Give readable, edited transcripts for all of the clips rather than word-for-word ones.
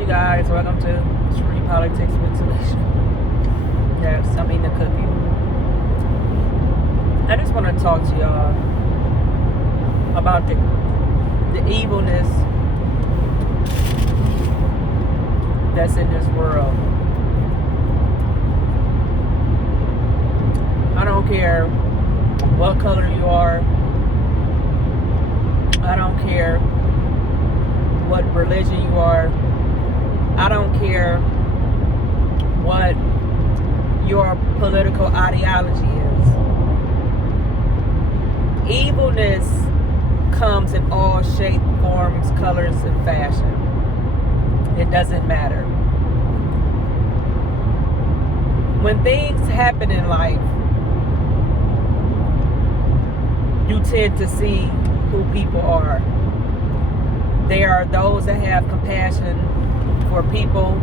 you guys, welcome to Street Politics with Talessia. Yes, I'm eating a cookie. I just want to talk to y'all about the evilness that's in this world. I don't care what color you are. I don't care what religion you are. I don't care what your political ideology is. Evilness comes in all shapes, forms, colors, and fashion. It doesn't matter. When things happen in life, you tend to see who people are. There are those that have compassion for people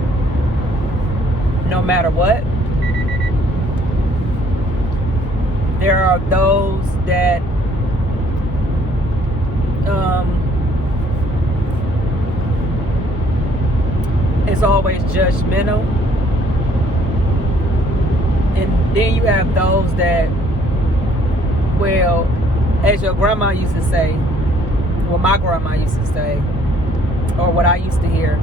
no matter what. There are those that is always judgmental. And then you have those that, well, as your grandma used to say, well, my grandma used to say, or what I used to hear,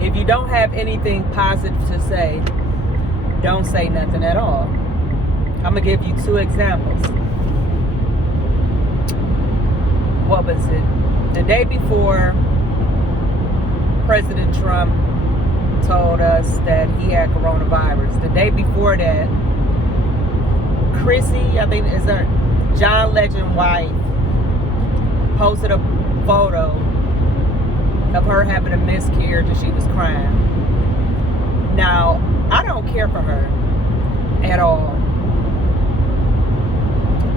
if you don't have anything positive to say, don't say nothing at all. I'm going to give you two examples. What was it? The day before President Trump told us that he had coronavirus, the day before that, Chrissy, I think is her, John Legend wife, posted a photo of her having a miscarriage and she was crying. Now, I don't care for her at all.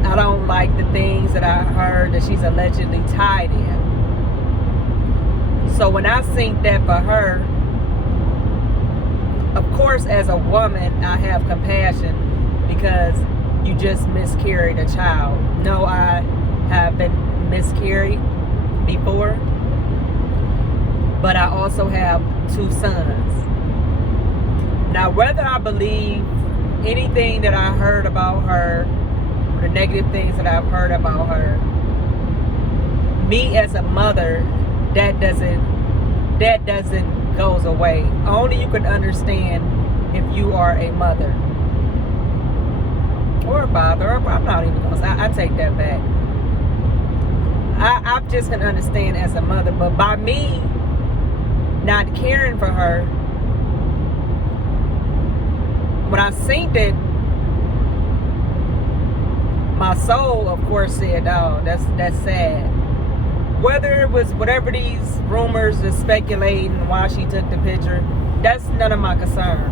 I don't like the things that I heard that she's allegedly tied in. So when I seen that for her, of course, as a woman, I have compassion because you just miscarried a child. No, I have been miscarried before, but I also have two sons. Now, whether I believe anything that I heard about her, or the negative things that I've heard about her, me as a mother, that doesn't goes away. Only you can understand if you are a mother or a father. Or I'm not even gonna say, I take that back. I just can understand as a mother, but by me not caring for her, when I seen it, my soul, of course, said, "Oh, that's sad." Whether it was whatever these rumors are speculating why she took the picture, that's none of my concern.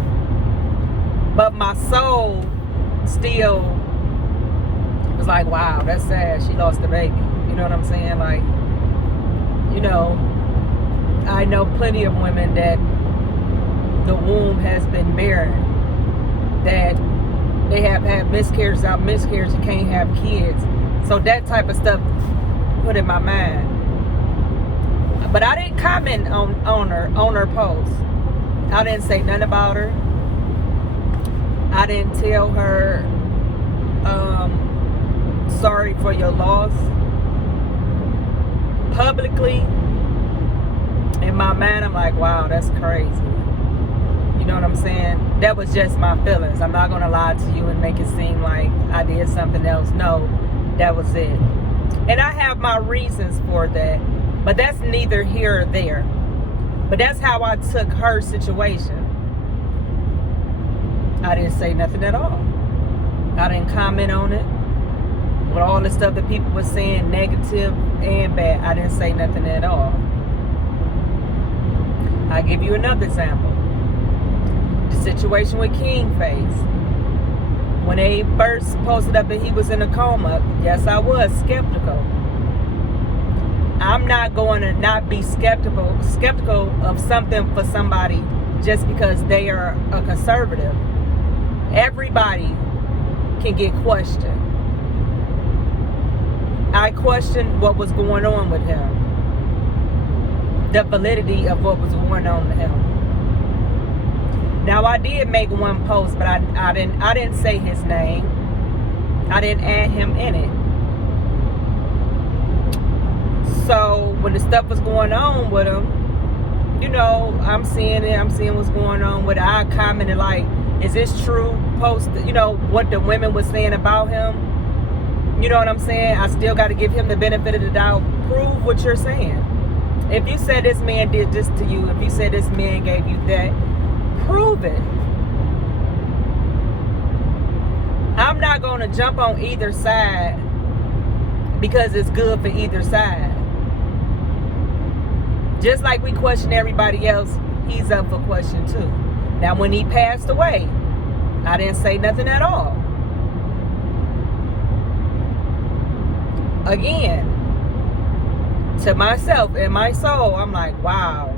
But my soul still was like, "Wow, that's sad. She lost the baby." You know what I'm saying? Like, you know, I know plenty of women that the womb has been barren, that they have had miscarriages out miscarriage and can't have kids. So that type of stuff put in my mind. But I didn't comment on her post. I didn't say nothing about her. I didn't tell her sorry for your loss publicly. In my mind, I'm like, wow, that's crazy. You know what I'm saying? That was just my feelings. I'm not going to lie to you and make it seem like I did something else. No, that was it. And I have my reasons for that. But that's neither here or there. But that's how I took her situation. I didn't say nothing at all. I didn't comment on it. With all the stuff that people were saying, negative and bad, I didn't say nothing at all. I'll give you another example. The situation with King Face. When they first posted up that he was in a coma, yes, I was skeptical. I'm not going to not be skeptical of something for somebody just because they are a conservative. Everybody can get questioned. I questioned what was going on with him. the validity of what was going on to him. Now I did make one post, but I didn't say his name. I didn't add him in it. So when the stuff was going on with him, you know, I'm seeing it. I'm seeing what's going on with it. I commented like, is this true? Post, you know, what the women was saying about him. You know what I'm saying? I still got to give him the benefit of the doubt. Prove what you're saying. If you said this man did this to you, if you said this man gave you that, prove it. I'm not going to jump on either side because it's good for either side. Just like we question everybody else, he's up for question too. Now when he passed away, I didn't say nothing at all. Again, to myself and my soul, I'm like, wow,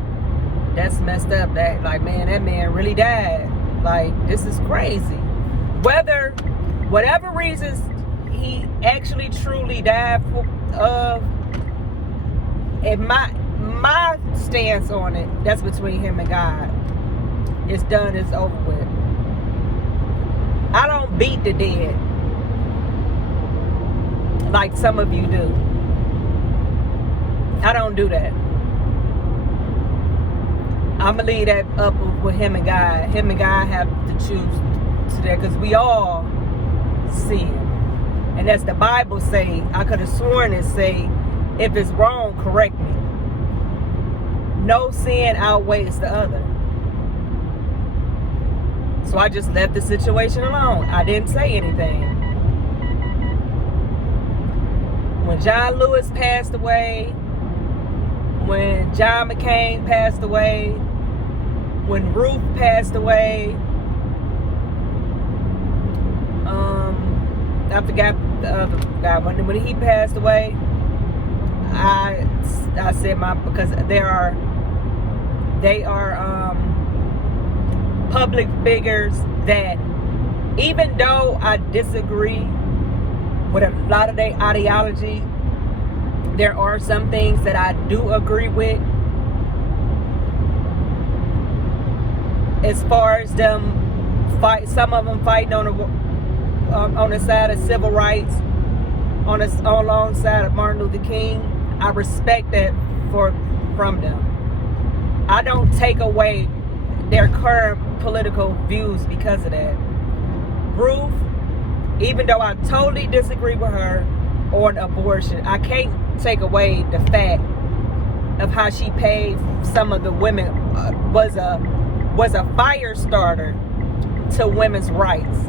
that's messed up. That, like, man, that man really died. Like, this is crazy. Whatever reasons he actually truly died of, and my stance on it, that's between him and God. It's done, it's over with. I don't beat the dead like some of you do. I don't do that. I'm gonna leave that up with him and God. Him and God have to choose to that, because we all sin. And as the Bible say, I could have sworn it say, if it's wrong, correct me. No sin outweighs the other. So I just left the situation alone. I didn't say anything. When John Lewis passed away, when John McCain passed away, when Ruth passed away, I forgot the other guy. When he passed away, I said because they are public figures that, even though I disagree with a lot of their ideology, there are some things that I do agree with. As far as them some of them fighting on the side of civil rights, alongside of Martin Luther King, I respect that from them. I don't take away their current political views because of that. Ruth, even though I totally disagree with her on abortion, I can't take away the fact of how she paid some of the women, was a fire starter to women's rights.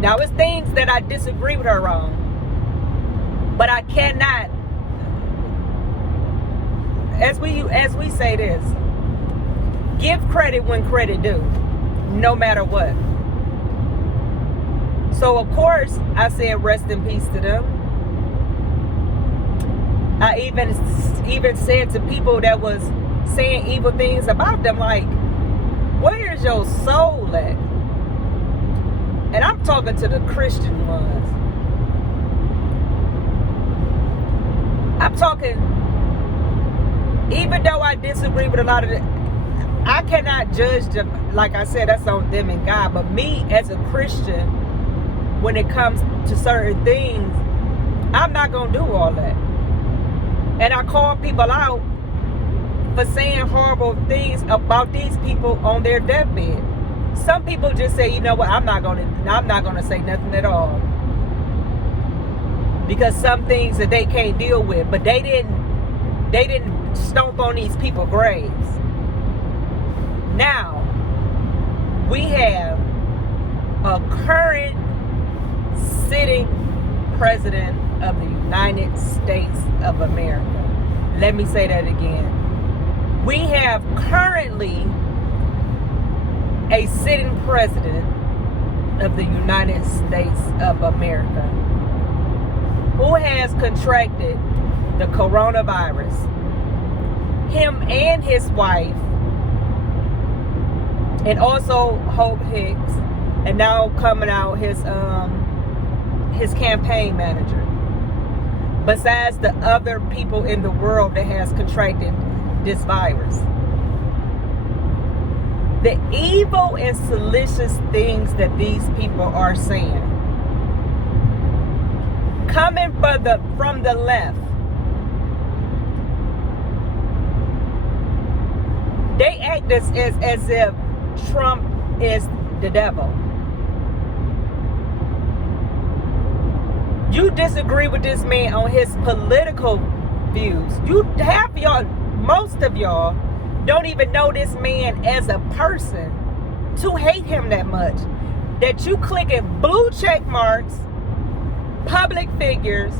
Now, it's things that I disagree with her on, but I cannot, as we say this, give credit when credit due, no matter what. So of course I said rest in peace to them. I even said to people that was saying evil things about them, like, where's your soul at? And I'm talking to the Christian ones. I'm talking, even though I disagree with a lot of it, I cannot judge them. Like I said, that's on them and God. But me as a Christian, when it comes to certain things, I'm not going to do all that. And I call people out for saying horrible things about these people on their deathbed. Some people just say, you know what, I'm not gonna say nothing at all, because some things that they can't deal with. But they didn't stomp on these people's graves. Now we have a current sitting president of the United States of America. Let me say that again. We have currently a sitting president of the United States of America who has contracted the coronavirus. Him and his wife, and also Hope Hicks, and now coming out his campaign manager. besides the other people in the world that has contracted this virus. The evil and salacious things that these people are saying, coming from the left, they act as if Trump is the devil. You disagree with this man on his political views. Most of y'all don't even know this man as a person to hate him that much. That you clicking blue check marks, public figures,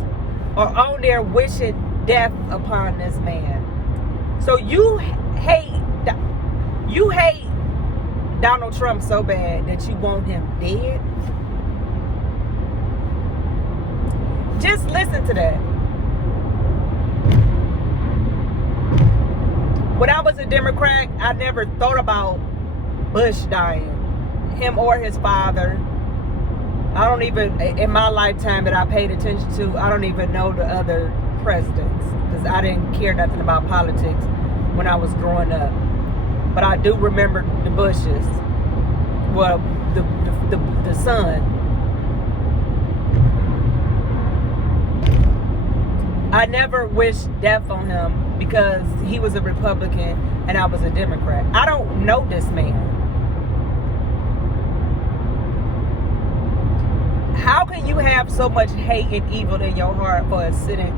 are on there wishing death upon this man. So you hate Donald Trump so bad that you want him dead? Just listen to that. When I was a Democrat, I never thought about Bush dying, him or his father. I don't even, in my lifetime that I paid attention to, I don't even know the other presidents, because I didn't care nothing about politics when I was growing up. But I do remember the Bushes. Well, the son. I never wished death on him because he was a Republican and I was a Democrat. I don't know this man. How can you have so much hate and evil in your heart for a sitting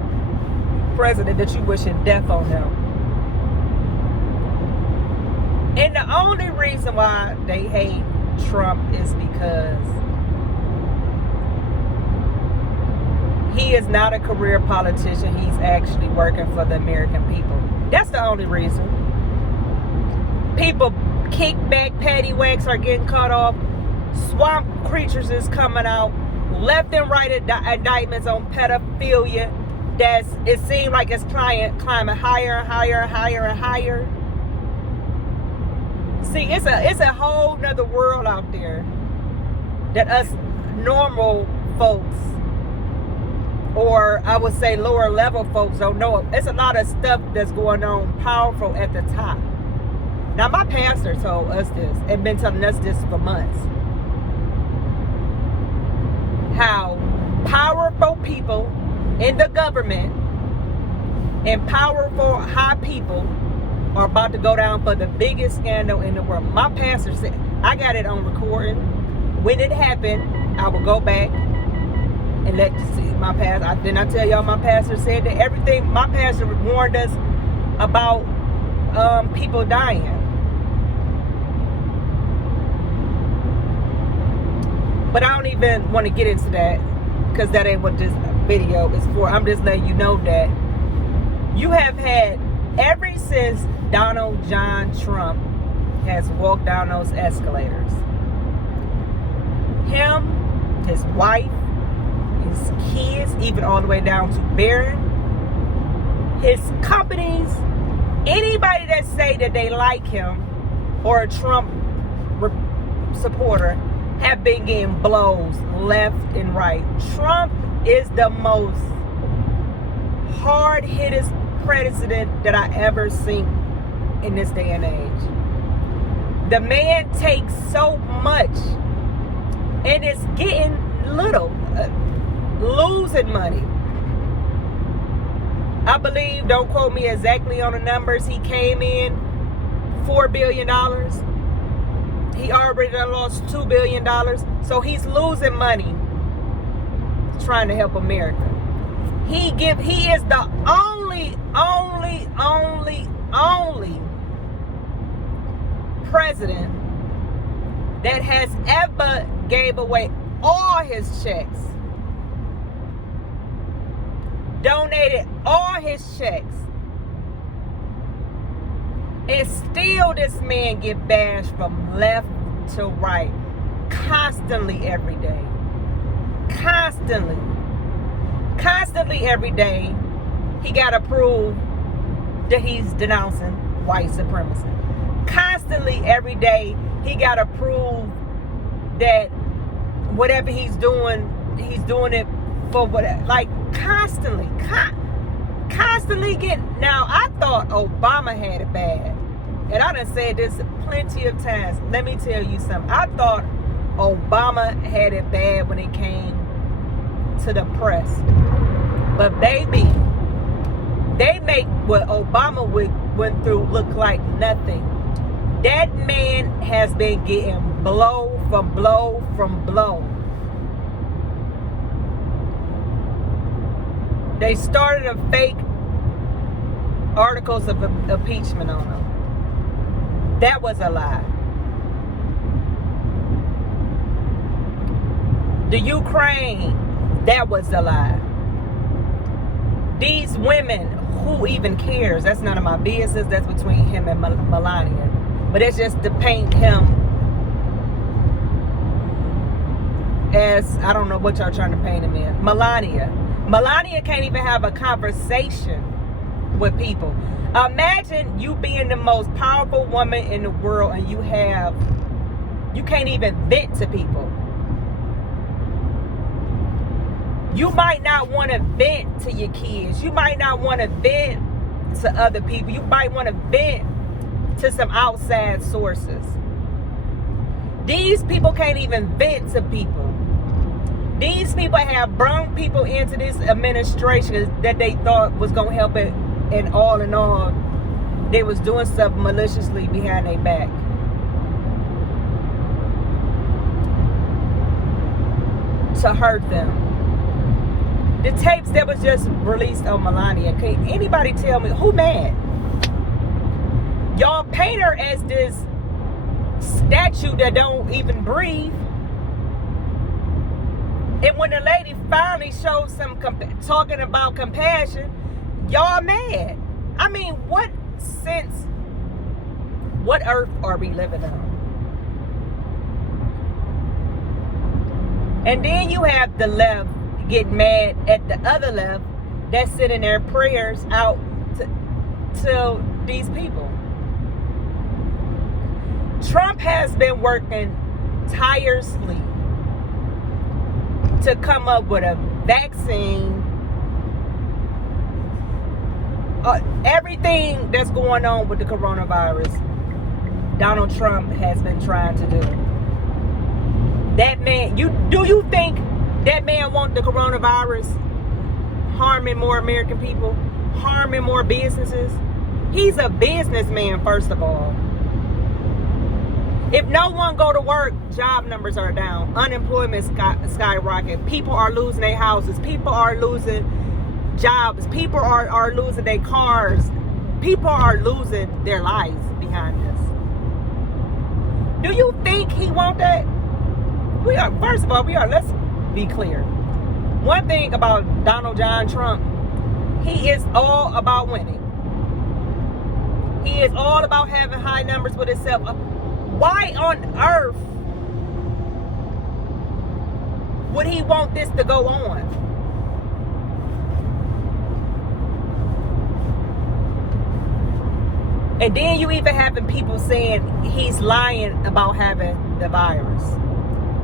president that you wishing death on him? And the only reason why they hate Trump is because he is not a career politician. He's actually working for the American people. That's the only reason. People, kickback, paddywhacks are getting cut off. Swamp creatures is coming out. Left and right indictments on pedophilia. It seems like it's climbing higher and higher and higher and higher. See, it's a whole nother world out there that us normal folks, or I would say lower level folks, don't know. It's a lot of stuff that's going on powerful at the top. Now, my pastor told us this and been telling us this for months. How powerful people in the government and powerful high people are about to go down for the biggest scandal in the world. My pastor said, I got it on recording. When it happened, I will go back and let you see my pastor. Didn't I tell y'all my pastor said that everything? My pastor warned us about people dying. But I don't even want to get into that because that ain't what this video is for. I'm just letting you know that you have had, ever since Donald John Trump has walked down those escalators, him, his wife, his kids, even all the way down to Barron, his companies, anybody that say that they like him or a Trump supporter have been getting blows left and right. Trump is the most hard-hittest president that I ever seen in this day and age. The man takes so much and it's getting little, losing money. I believe, don't quote me exactly on the numbers, he came in $4 billion. He already done lost $2 billion. So he's losing money trying to help America. He is the only president that has ever gave away all his checks, donated all his checks, and still this man get bashed from left to right constantly every day. Constantly every day, he got to prove that he's denouncing white supremacy. Constantly every day, he got to prove that whatever he's doing it for what. Like, constantly getting. Now, I thought Obama had it bad. And I done said this plenty of times. Let me tell you something. I thought Obama had it bad when it came to the press. But baby, they make what Obama went through look like nothing. That man has been getting blow from blow from blow. They started a fake articles of impeachment on him. That was a lie. The Ukraine, that was a lie. These women, who even cares? That's none of my business. That's between him and Melania. But it's just to paint him as, I don't know what y'all trying to paint him in. Melania can't even have a conversation with people. Imagine you being the most powerful woman in the world and you can't even vent to people. You might not want to vent to your kids. You might not want to vent to other people. You might want to vent to some outside sources. These people can't even vent to people. These people have brung people into this administration that they thought was going to help it, and all in all, they was doing stuff maliciously behind their back. To hurt them. The tapes that was just released on Melania, can anybody tell me who mad? Y'all paint her as this statue that don't even breathe. And when the lady finally showed some talking about compassion, y'all mad. I mean, what sense, what earth are we living on? And then you have the left get mad at the other left that's sending their prayers out to these people. Trump has been working tirelessly to come up with a vaccine. Everything that's going on with the coronavirus, Donald Trump has been trying to do. That man, do you think that man want the coronavirus harming more American people, harming more businesses? He's a businessman, first of all. If no one go to work, job numbers are down. Unemployment skyrocket. People are losing their houses. People are losing jobs. People are losing their cars. People are losing their lives behind this. Do you think he want that? First of all, let's be clear. One thing about Donald John Trump, he is all about winning. He is all about having high numbers with himself. Why on earth would he want this to go on? And then you even having people saying he's lying about having the virus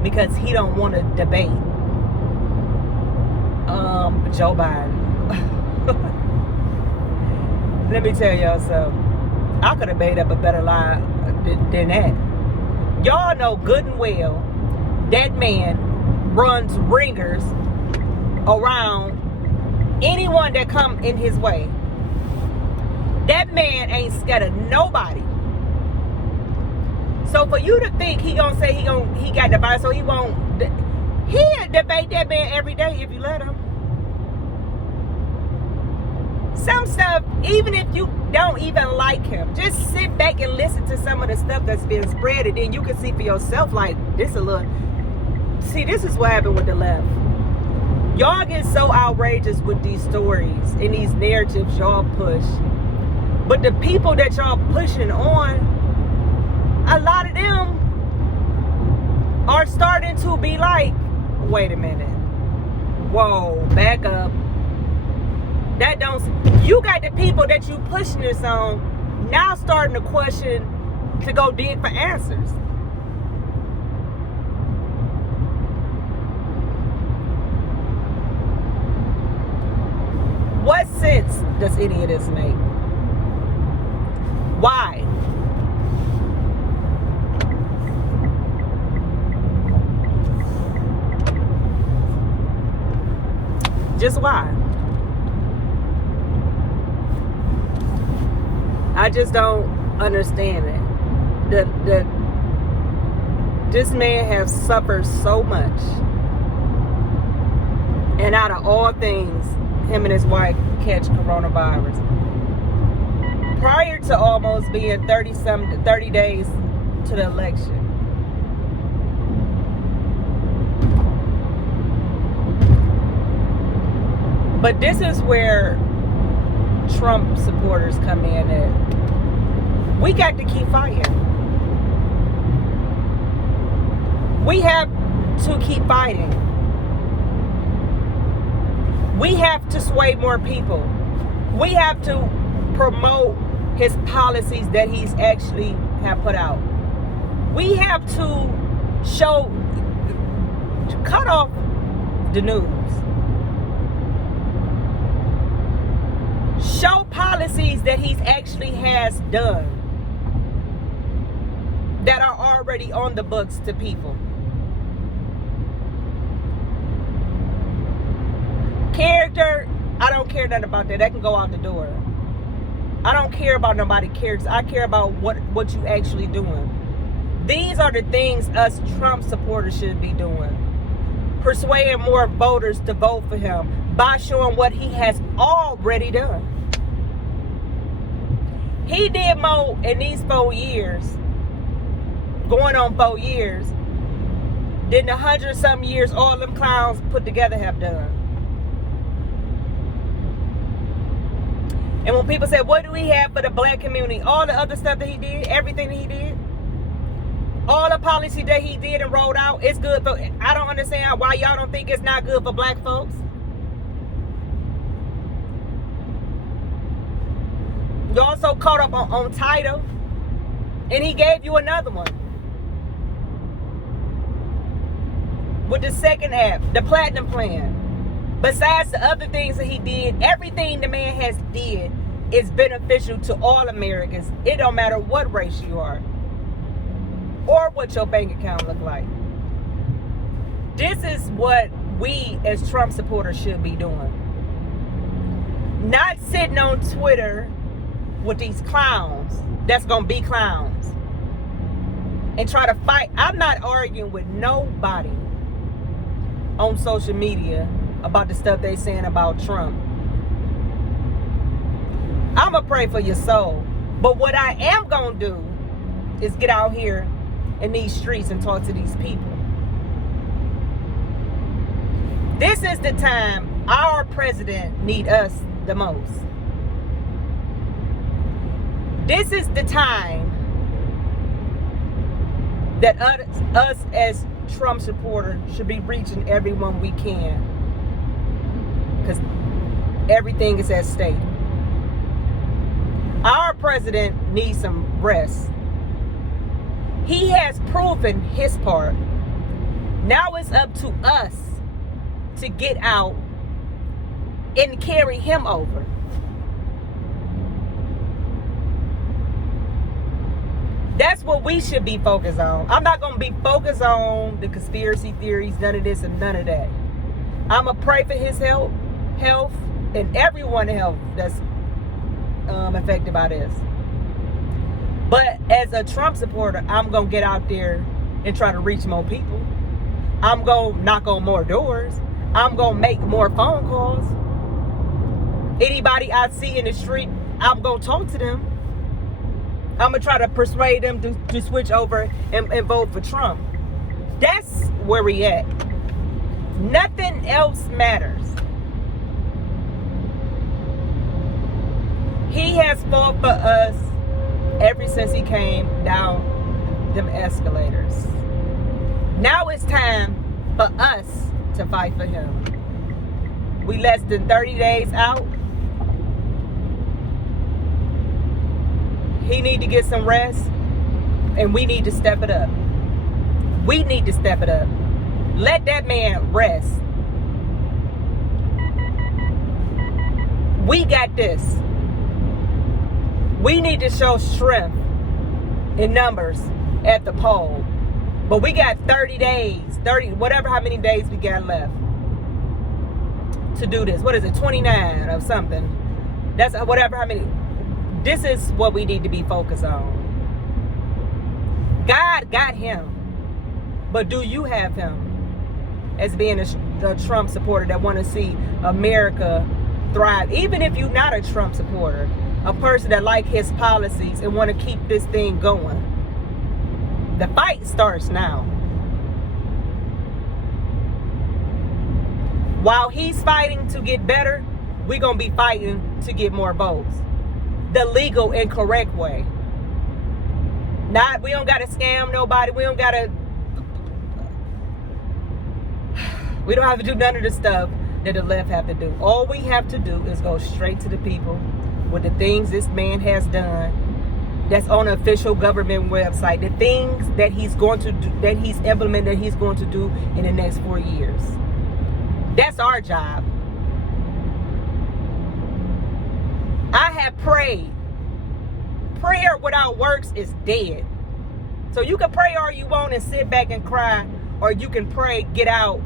because he don't want to debate Joe Biden. Let me tell y'all something. I could have made up a better lie than that. Y'all know good and well that man runs ringers around anyone that come in his way. That man ain't scared of nobody. So for you to think he gonna say he got the virus, so he won't, he'll debate that man every day if you let him. Some stuff, even if you don't even like him, just sit back and listen to some of the stuff that's been spread, and then you can see for yourself, like, this is what happened with the left. Y'all get so outrageous with these stories and these narratives y'all push. But the people that y'all pushing on, a lot of them are starting to be like, wait a minute. Whoa, back up. You got the people that you pushing this on now starting to question, to go dig for answers. sense does any of this make? Why? Just why? I just don't understand it. This man has suffered so much. And out of all things, him and his wife catch coronavirus. Prior to almost being 30 days to the election. But this is where Trump supporters come in at. We got to keep fighting. We have to keep fighting. We have to sway more people. We have to promote his policies that he's actually have put out. We have to cut off the news. Show policies that he's actually has done that are already on the books to people. Character, I don't care nothing about that. That can go out the door. I don't care about nobody characters. I care about what you actually doing. These are the things us Trump supporters should be doing. Persuading more voters to vote for him by showing what he has already done. He did more in these 4 years, going on 4 years, than the 100-something years all them clowns put together have done. And when people say, what do we have for the black community? All the other stuff that he did, everything that he did, all the policy that he did and rolled out, it's good for, I don't understand why y'all don't think it's not good for black folks. You also caught up on title, and he gave you another one. With the second app, the platinum plan. Besides the other things that he did, everything the man has did is beneficial to all Americans. It don't matter what race you are or what your bank account look like. This is what we as Trump supporters should be doing. Not sitting on Twitter with these clowns that's gonna be clowns and try to fight. I'm not arguing with nobody on social media about the stuff they saying about Trump. I'ma pray for your soul. But what I am gonna do is get out here in these streets and talk to these people. This is the time our president need us the most. This is the time that us as Trump supporters should be reaching everyone we can. Because everything is at stake. Our president needs some rest. He has proven his part. Now it's up to us to get out and carry him over. That's what we should be focused on. I'm not going to be focused on the conspiracy theories, none of this and none of that. I'm going to pray for his health, and everyone's health that's affected by this. But as a Trump supporter, I'm going to get out there and try to reach more people. I'm going to knock on more doors. I'm going to make more phone calls. Anybody I see in the street, I'm going to talk to them. I'm going to try to persuade them to switch over and vote for Trump. That's where we at. Nothing else matters. He has fought for us ever since he came down them escalators. Now it's time for us to fight for him. We less than 30 days out. He need to get some rest, and we need to step it up. We need to step it up. Let that man rest. We got this. We need to show strength in numbers at the poll. But we got 30 days, 30, whatever how many days we got left to do this. What is it, 29 or something? That's whatever how many. This is what we need to be focused on. God got him. But do you have him as being a Trump supporter that want to see America thrive? Even if you're not a Trump supporter, a person that like his policies and want to keep this thing going. The fight starts now. While he's fighting to get better, we're going to be fighting to get more votes. The legal and correct way. We don't got to scam nobody. We don't have to do none of the stuff that the left have to do. All we have to do is go straight to the people with the things this man has done that's on the official government website, the things that he's going to do, that he's implemented, that he's going to do in the next 4 years. That's our job. I have prayed. Prayer without works is dead. So you can pray all you want and sit back and cry, or you can pray, get out,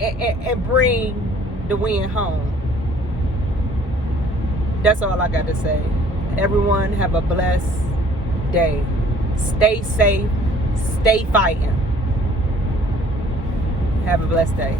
and bring the win home. That's all I got to say. Everyone have a blessed day. Stay safe. Stay fighting. Have a blessed day.